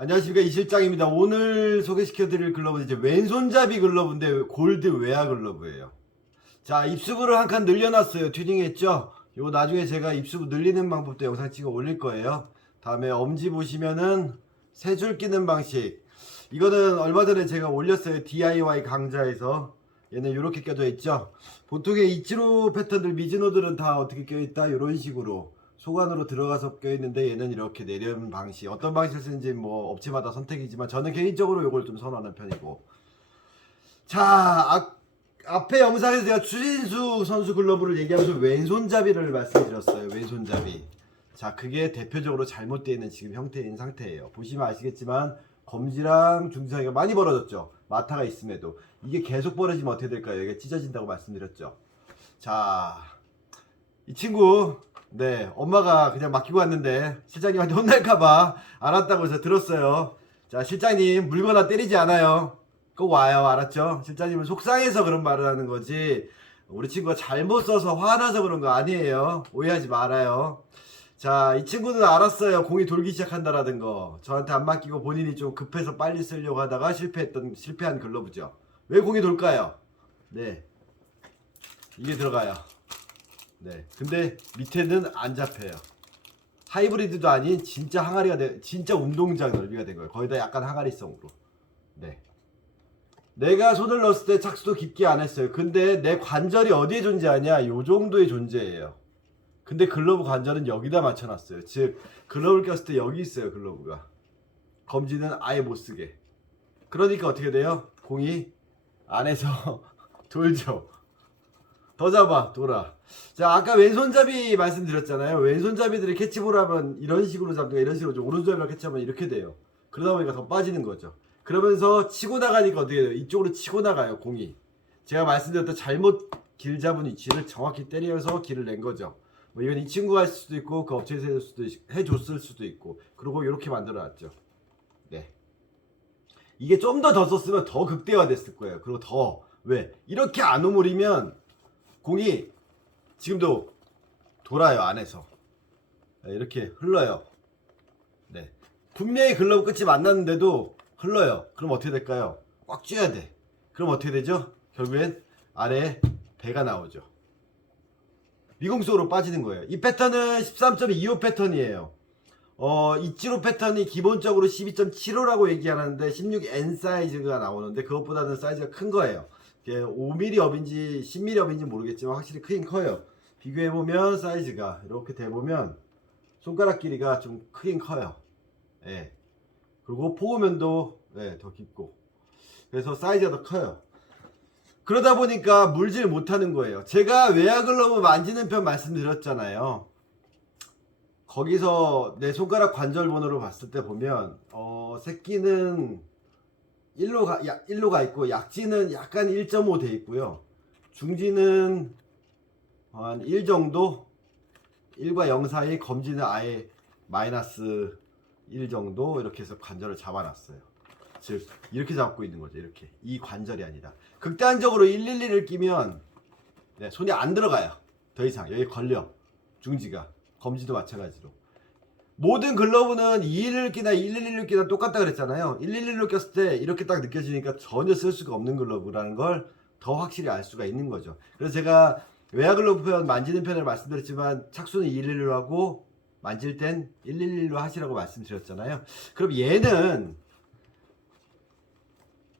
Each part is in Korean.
안녕하십니까, 이 실장입니다. 오늘 소개시켜드릴 글러브는 이제 왼손잡이 글러브인데 골드 웨어 글러브예요. 자, 입수부를 한 칸 늘려놨어요. 튜닝했죠. 요거 나중에 제가 입수부 늘리는 방법도 영상 찍어 올릴 거예요. 다음에 엄지 보시면은 세 줄 끼는 방식, 이거는 얼마 전에 제가 올렸어요. DIY 강좌에서. 얘는 이렇게 껴져 있죠. 보통의 이치로 패턴들, 미즈노들은 다 어떻게 껴있다, 이런 식으로 소관으로 들어가서 껴있는데, 얘는 이렇게 내려는 방식. 어떤 방식을 쓰는지 뭐 업체마다 선택이지만 저는 개인적으로 이걸 좀 선호하는 편이고. 자, 앞에 영상에서 제가 추신수 선수 글러브를 얘기하면서 왼손잡이를 말씀드렸어요. 왼손잡이. 자, 그게 대표적으로 잘못되어 있는 지금 형태인 상태예요. 보시면 아시겠지만 검지랑 중지 사이가 많이 벌어졌죠. 마타가 있음에도. 이게 계속 벌어지면 어떻게 될까요? 이게 찢어진다고 말씀드렸죠. 자, 이 친구, 네, 엄마가 그냥 맡기고 왔는데 실장님한테 혼날까봐 알았다고 해서 들었어요. 자, 실장님 물거나 때리지 않아요. 꼭 와요. 알았죠? 실장님은 속상해서 그런 말을 하는 거지, 우리 친구가 잘못 써서 화나서 그런 거 아니에요. 오해하지 말아요. 자, 이 친구는 알았어요. 공이 돌기 시작한다라는 거. 저한테 안 맡기고 본인이 좀 급해서 빨리 쓰려고 하다가 실패한 글러브죠. 왜 공이 돌까요? 네, 이게 들어가요. 네, 근데 밑에는 안 잡혀요. 하이브리드도 아닌 진짜 항아리가 진짜 운동장 넓이가 된 거예요. 거의 다 약간 항아리성으로. 네, 내가 손을 넣었을 때 착수도 깊게 안 했어요. 근데 내 관절이 어디에 존재하냐? 요 정도의 존재예요. 근데 글러브 관절은 여기다 맞춰놨어요. 즉, 글러브를 꼈을 때 여기 있어요. 글러브가. 검지는 아예 못쓰게. 그러니까 어떻게 돼요? 공이 안에서 돌죠. 더 잡아, 돌아. 자, 아까 왼손잡이 말씀드렸잖아요. 왼손잡이들이 캐치볼 하면 이런 식으로 잡든가 이런 식으로 좀, 오른손잡이랑 캐치하면 이렇게 돼요. 그러다 보니까 더 빠지는 거죠. 그러면서 치고 나가니까 어떻게 돼요? 이쪽으로 치고 나가요, 공이. 제가 말씀드렸던 잘못 길 잡은 위치를 정확히 때리면서 길을 낸 거죠. 뭐 이건 이 친구가 할 수도 있고 그 업체에서 해줬을 수도 있고, 그리고 이렇게 만들어놨죠. 네, 이게 좀 더 썼으면 더 극대화됐을 거예요. 그리고 더, 왜 이렇게 안 오므리면 공이 지금도 돌아요. 안에서. 네, 이렇게 흘러요. 네, 분명히 글러브 끝이 만났는데도 흘러요. 그럼 어떻게 될까요? 꽉 쥐어야 돼. 그럼 어떻게 되죠? 결국엔 아래에 배가 나오죠. 미공속으로 빠지는 거예요. 이 패턴은 13.25 패턴이에요. 이치로 패턴이 기본적으로 12.75라고 얘기하는데 16N 사이즈가 나오는데 그것보다는 사이즈가 큰 거예요. 5mm 업인지 10mm 업인지 모르겠지만 확실히 크긴 커요. 비교해보면 사이즈가 이렇게 대보면 손가락 길이가 좀 크긴 커요. 예. 그리고 포구면도, 예, 더 깊고, 그래서 사이즈가 더 커요. 그러다 보니까 물질 못하는 거예요. 제가 웨어 글러브 만지는 편 말씀드렸잖아요. 거기서 내 손가락 관절 번호를 봤을 때 보면 새끼는 1로 가 있고, 약지는 약간 1.5 돼 있고요. 중지는 한 1 정도, 1과 0 사이, 검지는 아예 마이너스 1 정도, 이렇게 해서 관절을 잡아놨어요. 즉, 이렇게 잡고 있는 거죠. 이렇게. 이 관절이 아니다. 극단적으로 111을 끼면, 네, 손이 안 들어가요. 더 이상. 여기 걸려. 중지가. 검지도 마찬가지로. 모든 글러브는 211을 끼나 111을 끼나 똑같다 그랬잖아요. 111을 꼈을 때 이렇게 딱 느껴지니까 전혀 쓸 수가 없는 글러브라는 걸 더 확실히 알 수가 있는 거죠. 그래서 제가 웨어 글러브 편, 만지는 편을 말씀드렸지만 착수는 211로 하고 만질 땐 111로 하시라고 말씀드렸잖아요. 그럼 얘는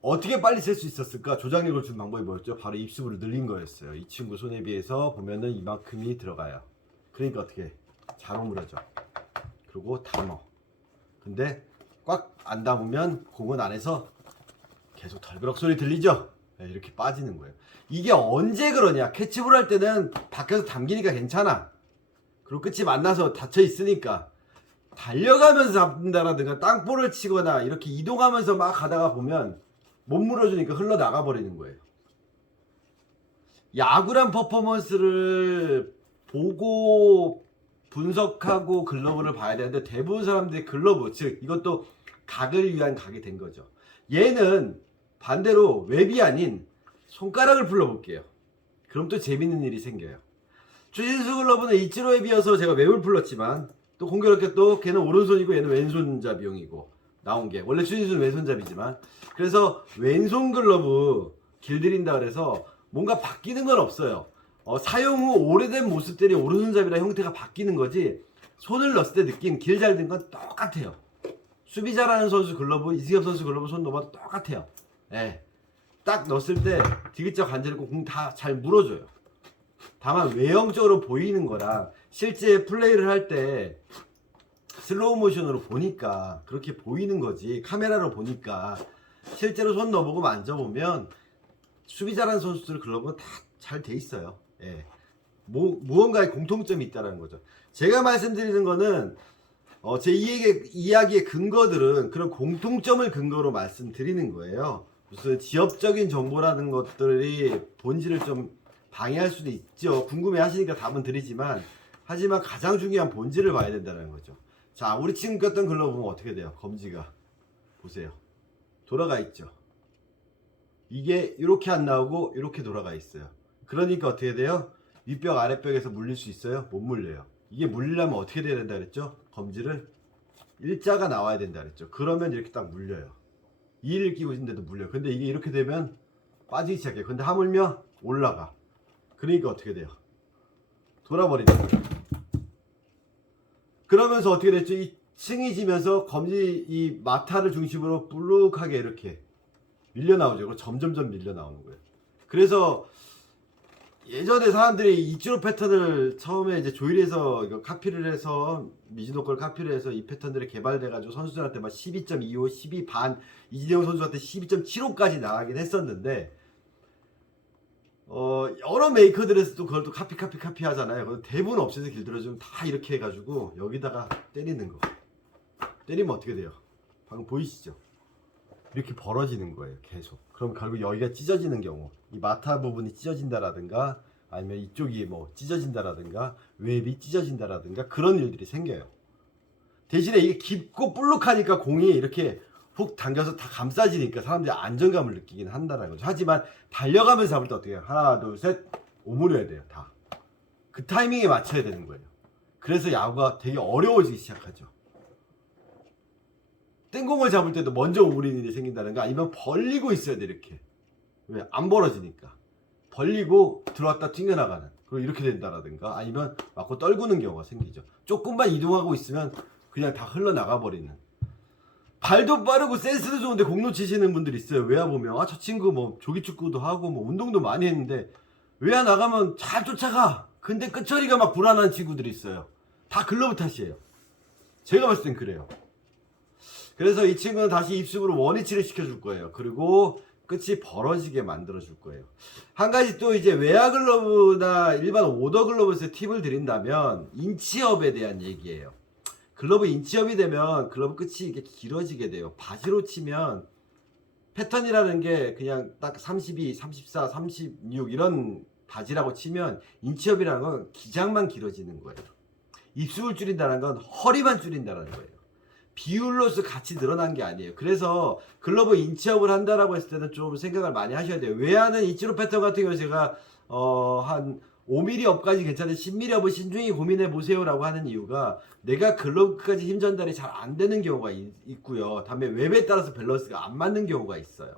어떻게 빨리 쓸 수 있었을까? 조작력을 준 방법이 뭐였죠? 바로 입수부를 늘린 거였어요. 이 친구 손에 비해서 보면은 이만큼이 들어가요. 그러니까 어떻게 잘 오므려져. 그리고 담어. 근데 꽉 안 담으면 공은 안에서 계속 덜그럭 소리 들리죠? 네, 이렇게 빠지는 거예요. 이게 언제 그러냐? 캐치볼 할 때는 밖에서 담기니까 괜찮아. 그리고 끝이 만나서 닫혀 있으니까. 달려가면서 잡는다라든가 땅볼을 치거나 이렇게 이동하면서 막 가다가 보면 못 물어주니까 흘러나가 버리는 거예요. 야구란 퍼포먼스를 보고 분석하고 글러브를 봐야 되는데, 대부분 사람들이 글러브, 즉 이것도 각을 위한 각이 된 거죠. 얘는 반대로 웹이 아닌 손가락을 풀러볼게요. 그럼 또 재밌는 일이 생겨요. 추신수 글러브는 이치로 웹이어서 제가 웹을 풀렀지만, 또 공교롭게 또 걔는 오른손이고 얘는 왼손잡이용이고, 나온 게. 원래 추진수는 왼손잡이지만. 그래서 왼손 글러브 길들인다 그래서 뭔가 바뀌는 건 없어요. 사용 후 오래된 모습들이 오른손잡이랑 형태가 바뀌는 거지, 손을 넣었을 때 느낌, 길 잘 든 건 똑같아요. 수비 잘하는 선수 글러브, 이승엽 선수 글러브 손 넣어봐도 똑같아요. 예. 딱 넣었을 때 디귿자 관절 있고 공 다 잘 물어줘요. 다만 외형적으로 보이는 거랑 실제 플레이를 할 때 슬로우 모션으로 보니까 그렇게 보이는 거지, 카메라로 보니까. 실제로 손 넣어보고 만져보면 수비 잘하는 선수들 글러브는 다 잘 돼 있어요. 예. 무언가의 공통점이 있다는 거죠. 제가 말씀드리는 거는 제 이야기의 근거들은 그런 공통점을 근거로 말씀드리는 거예요. 무슨 지엽적인 정보라는 것들이 본질을 좀 방해할 수도 있죠. 궁금해 하시니까 답은 드리지만, 하지만 가장 중요한 본질을 봐야 된다는 거죠. 자, 우리 친구 꼈던 글러브 보면 어떻게 돼요? 검지가 보세요, 돌아가 있죠. 이게 이렇게 안 나오고 이렇게 돌아가 있어요. 그러니까 어떻게 돼요? 윗벽 아랫벽에서 물릴 수 있어요? 못 물려요. 이게 물리려면 어떻게 돼야 된다 그랬죠? 검지를 일자가 나와야 된다 그랬죠. 그러면 이렇게 딱 물려요. 2를 끼고 있는데도 물려요. 근데 이게 이렇게 되면 빠지기 시작해요. 근데 하물며 올라가. 그러니까 어떻게 돼요? 돌아버리는 거예요. 그러면서 어떻게 됐죠? 이 층이 지면서 검지 이 마타를 중심으로 불룩하게 이렇게 밀려 나오죠. 그리고 점점점 밀려 나오는 거예요. 그래서 예전에 사람들이 이치로 패턴을 처음에 이제 조일해서 이거 카피를 해서, 미즈노 걸 카피를 해서 이 패턴들이 개발돼가지고 선수들한테 막 12.25, 12 반, 이진영 선수한테 12.75까지 나가긴 했었는데, 여러 메이커들에서도 그걸 또 카피 하잖아요. 대부분 업체에서 길들여주면 다 이렇게 해가지고 여기다가 때리는 거. 때리면 어떻게 돼요? 방금 보이시죠? 이렇게 벌어지는 거예요, 계속. 그럼 결국 여기가 찢어지는 경우, 이 마타 부분이 찢어진다라든가, 아니면 이쪽이 뭐 찢어진다라든가, 웹이 찢어진다라든가, 그런 일들이 생겨요. 대신에 이게 깊고 볼록하니까 공이 이렇게 훅 당겨서 다 감싸지니까 사람들이 안정감을 느끼긴 한다는 거죠. 하지만 달려가면서 잡을 때 어떻게 해요? 하나, 둘, 셋, 오므려야 돼요, 다. 그 타이밍에 맞춰야 되는 거예요. 그래서 야구가 되게 어려워지기 시작하죠. 땡공을 잡을 때도 먼저 오므리는 일이 생긴다는 거, 아니면 벌리고 있어야 돼, 이렇게. 왜? 안 벌어지니까. 벌리고 들어왔다 튕겨나가는. 그리고 이렇게 된다라든가, 아니면 맞고 떨구는 경우가 생기죠. 조금만 이동하고 있으면 그냥 다 흘러나가 버리는. 발도 빠르고 센스도 좋은데 공 놓치시는 분들이 있어요. 외야 보면, 저 친구 뭐 조기축구도 하고 뭐 운동도 많이 했는데 외야 나가면 잘 쫓아가. 근데 끝처리가 막 불안한 친구들이 있어요. 다 글러브 탓이에요. 제가 봤을 땐 그래요. 그래서 이 친구는 다시 입습으로 원위치를 시켜줄 거예요. 그리고 끝이 벌어지게 만들어줄 거예요. 한 가지 또 이제 외야 글러브나 일반 오더 글러브에서 팁을 드린다면, 인치업에 대한 얘기예요. 글러브 인치업이 되면 글러브 끝이 이렇게 길어지게 돼요. 바지로 치면 패턴이라는 게 그냥 딱 32, 34, 36 이런 바지라고 치면, 인치업이라는 건 기장만 길어지는 거예요. 입술을 줄인다는 건 허리만 줄인다는 거예요. 비율로서 같이 늘어난 게 아니에요. 그래서 글러브 인치업을 한다라고 했을 때는 좀 생각을 많이 하셔야 돼요. 외야는 이치로 패턴 같은 경우 제가 한 5mm 업까지 괜찮은 10mm 업을 신중히 고민해 보세요라고 하는 이유가, 내가 글러브까지 힘 전달이 잘 안 되는 경우가 있고요. 다음에 웹에 따라서 밸런스가 안 맞는 경우가 있어요.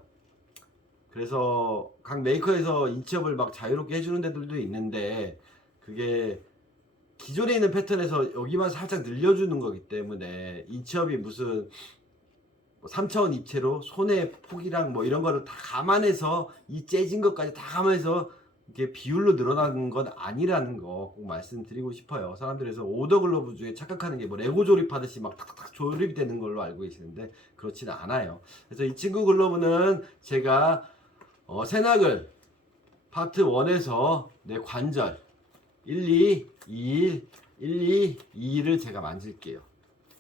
그래서 각 메이커에서 인치업을 막 자유롭게 해주는 데들도 있는데, 그게 기존에 있는 패턴에서 여기만 살짝 늘려주는 거기 때문에, 인치업이 무슨 3차원 입체로 손의 폭이랑 뭐 이런 거를 다 감안해서, 이 째진 것까지 다 감안해서 이게 비율로 늘어나는 건 아니라는 거 꼭 말씀드리고 싶어요. 사람들이 그래서 오더 글러브 중에 착각하는 게 뭐 레고 조립하듯이 막 탁탁탁 조립이 되는 걸로 알고 계시는데, 그렇지는 않아요. 그래서 이 친구 글러브는 제가 새낙을 파트 1에서 내 관절 1, 2, 2, 1, 2, 2를 제가 만질게요.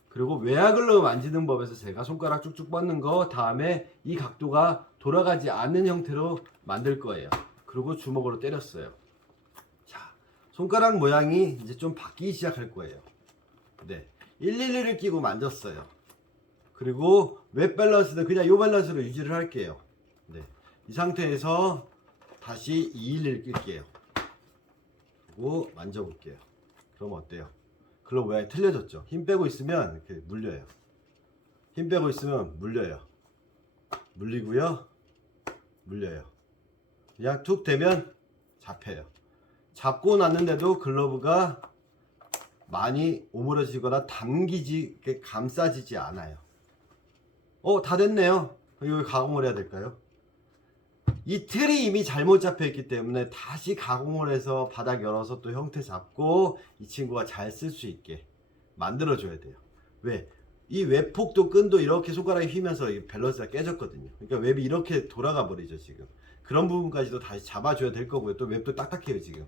그리고 외야 글러브 만지는 법에서 제가 손가락 쭉쭉 뻗는 거, 다음에 이 각도가 돌아가지 않는 형태로 만들 거예요. 그리고 주먹으로 때렸어요. 자, 손가락 모양이 이제 좀 바뀌기 시작할 거예요. 네, 111을 끼고 만졌어요. 그리고 웹 밸런스는 그냥 이 밸런스로 유지를 할게요. 네, 이 상태에서 다시 211을 낄게요. 그리고 만져볼게요. 그럼 어때요? 글러브 모양이 틀려졌죠? 힘 빼고 있으면 이렇게 물려요. 힘 빼고 있으면 물려요. 물리고요. 물려요. 그냥 툭 대면 잡혀요. 잡고 났는데도 글러브가 많이 오므러지거나 당기지, 감싸지지 않아요. 다 됐네요. 이거 가공을 해야 될까요? 이 틀이 이미 잘못 잡혀 있기 때문에 다시 가공을 해서 바닥 열어서 또 형태 잡고 이 친구가 잘 쓸 수 있게 만들어 줘야 돼요. 왜? 이 웹폭도 끈도 이렇게 손가락에 휘면서 밸런스가 깨졌거든요. 그러니까 웹이 이렇게 돌아가 버리죠 지금. 그런 부분까지도 다시 잡아줘야 될 거고요. 또 웹도 딱딱해요 지금.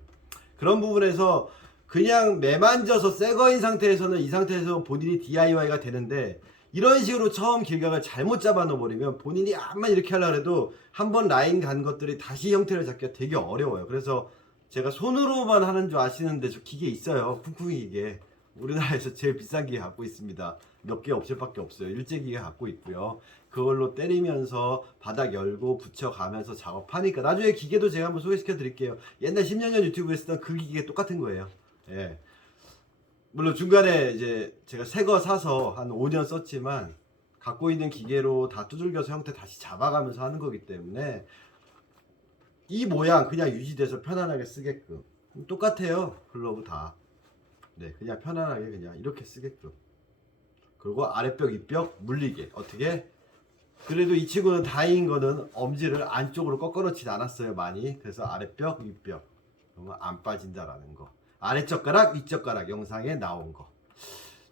그런 부분에서 그냥 매만져서 새 거인 상태에서는 이 상태에서 본인이 DIY가 되는데, 이런 식으로 처음 길각을 잘못 잡아 놓아버리면 본인이 암만 이렇게 하려고 해도 한번 라인 간 것들이 다시 형태를 잡기가 되게 어려워요. 그래서 제가 손으로만 하는 줄 아시는데 저 기계 있어요. 쿵쿵이 기계. 우리나라에서 제일 비싼 기계 갖고 있습니다. 몇 개 업체 밖에 없어요. 일제 기계 갖고 있고요. 그걸로 때리면서 바닥 열고 붙여가면서 작업하니까, 나중에 기계도 제가 한번 소개시켜 드릴게요. 옛날 10년 전 유튜브에 쓰던 그 기계 똑같은 거예요. 예. 물론 중간에 이제 제가 새 거 사서 한 5년 썼지만 갖고 있는 기계로 다 두들겨서 형태 다시 잡아가면서 하는 거기 때문에 이 모양 그냥 유지돼서 편안하게 쓰게끔 똑같아요. 글러브 다. 네, 그냥 편안하게 그냥 이렇게 쓰게끔. 그리고 아랫벽 윗벽 물리게. 어떻게? 그래도 이 친구는 다행인 거는 엄지를 안쪽으로 꺾어 놓진 않았어요 많이. 그래서 아랫벽 윗벽 그러면 안 빠진다라는 거. 아래젓가락 위젓가락 영상에 나온 거.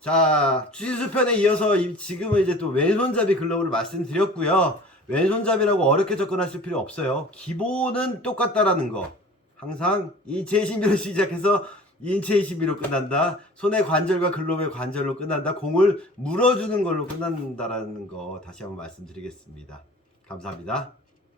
자, 추신수 편에 이어서 지금은 이제 또 왼손잡이 글러브를 말씀드렸고요. 왼손잡이라고 어렵게 접근하실 필요 없어요. 기본은 똑같다라는 거. 항상 인체 21로 시작해서 인체 22로 끝난다. 손의 관절과 글러브의 관절로 끝난다. 공을 물어주는 걸로 끝난다라는 거 다시 한번 말씀드리겠습니다. 감사합니다.